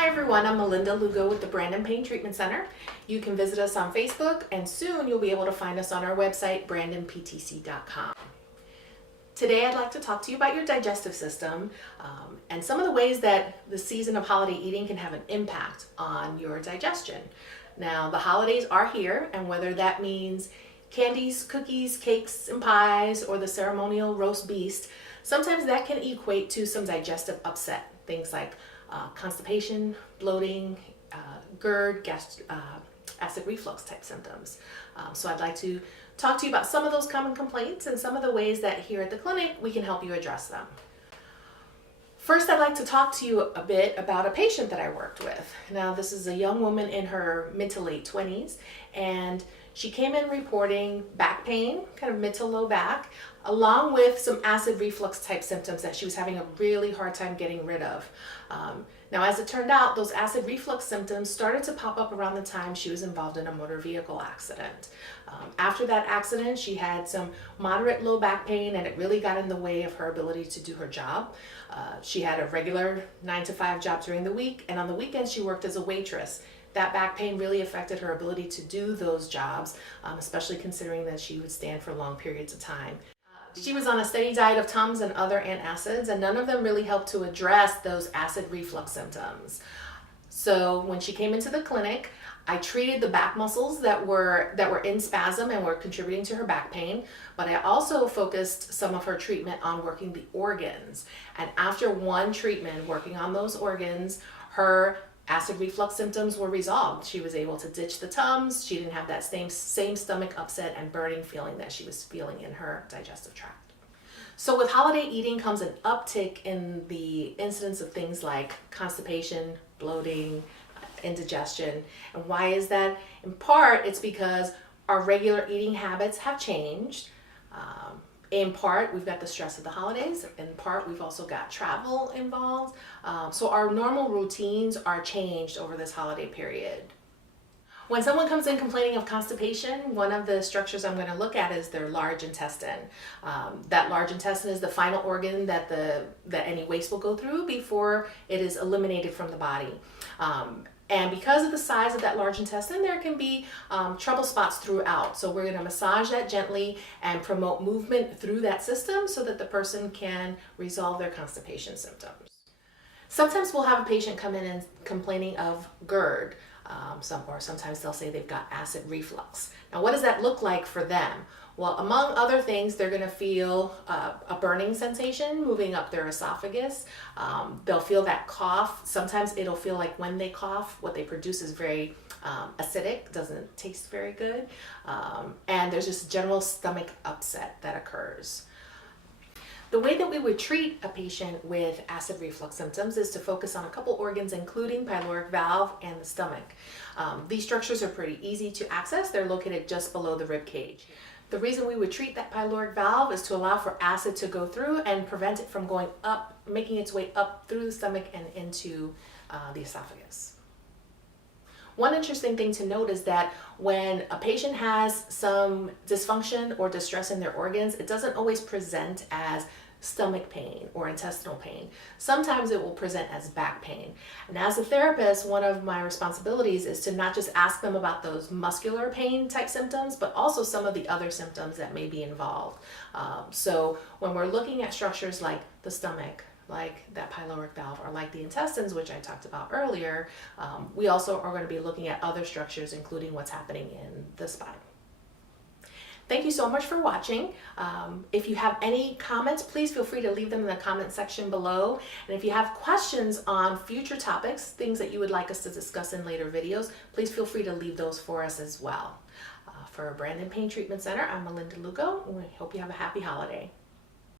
Hi everyone, I'm Melinda Lugo with the Brandon Pain Treatment Center. You can visit us on Facebook and soon you'll be able to find us on our website, brandonptc.com. Today I'd like to talk to you about your digestive system and some of the ways that the season of holiday eating can have an impact on your digestion. Now the holidays are here, and whether that means candies, cookies, cakes, and pies, or the ceremonial roast beast, sometimes that can equate to some digestive upset. Things like constipation, bloating, Gerd, acid reflux type symptoms. So I'd like to talk to you about some of those common complaints and some of the ways that here at the clinic we can help you address them. First, I'd like to talk to you a bit about a patient that I worked with. Now, this is a young woman in her mid to late 20s, and she came in reporting back pain, kind of mid to low back, along with some acid reflux type symptoms that she was having a really hard time getting rid of. Now, as it turned out, those acid reflux symptoms started to pop up around the time she was involved in a motor vehicle accident. After that accident, she had some moderate low back pain, and it really got in the way of her ability to do her job. She had a regular 9-to-5 job during the week, and on the weekends she worked as a waitress. That back pain really affected her ability to do those jobs, especially considering that she would stand for long periods of time. She was on a steady diet of Tums and other antacids, and none of them really helped to address those acid reflux symptoms. So when she came into the clinic, I treated the back muscles that were in spasm and were contributing to her back pain, but I also focused some of her treatment on working the organs. And after one treatment working on those organs, her acid reflux symptoms were resolved. She was able to ditch the Tums. She didn't have that same stomach upset and burning feeling that she was feeling in her digestive tract. So with holiday eating comes an uptick in the incidence of things like constipation, bloating, indigestion. And why is that? In part, it's because our regular eating habits have changed. In part, we've got the stress of the holidays. In part, we've also got travel involved. So our normal routines are changed over this holiday period. When someone comes in complaining of constipation, one of the structures I'm going to look at is their large intestine. That large intestine is the final organ that any waste will go through before it is eliminated from the body. And because of the size of that large intestine, there can be trouble spots throughout. So we're going to massage that gently and promote movement through that system so that the person can resolve their constipation symptoms. Sometimes we'll have a patient come in and complaining of Gerd, or sometimes they'll say they've got acid reflux. Now, what does that look like for them? Well, among other things, they're going to feel a burning sensation moving up their esophagus. They'll feel that cough. Sometimes it'll feel like when they cough, what they produce is very acidic, doesn't taste very good. And there's just general stomach upset that occurs. The way that we would treat a patient with acid reflux symptoms is to focus on a couple organs, including pyloric valve and the stomach. These structures are pretty easy to access. They're located just below the rib cage. The reason we would treat that pyloric valve is to allow for acid to go through and prevent it from going up, making its way up through the stomach and into the esophagus. One interesting thing to note is that when a patient has some dysfunction or distress in their organs, it doesn't always present as stomach pain or intestinal pain. Sometimes it will present as back pain. And as a therapist, one of my responsibilities is to not just ask them about those muscular pain type symptoms, but also some of the other symptoms that may be involved. So when we're looking at structures like the stomach, like that pyloric valve, or like the intestines, which I talked about earlier, we also are going to be looking at other structures, including what's happening in the spine. Thank you so much for watching. If you have any comments, please feel free to leave them in the comment section below. And if you have questions on future topics, things that you would like us to discuss in later videos, please feel free to leave those for us as well. For Brandon Pain Treatment Center, I'm Melinda Lugo, and we hope you have a happy holiday.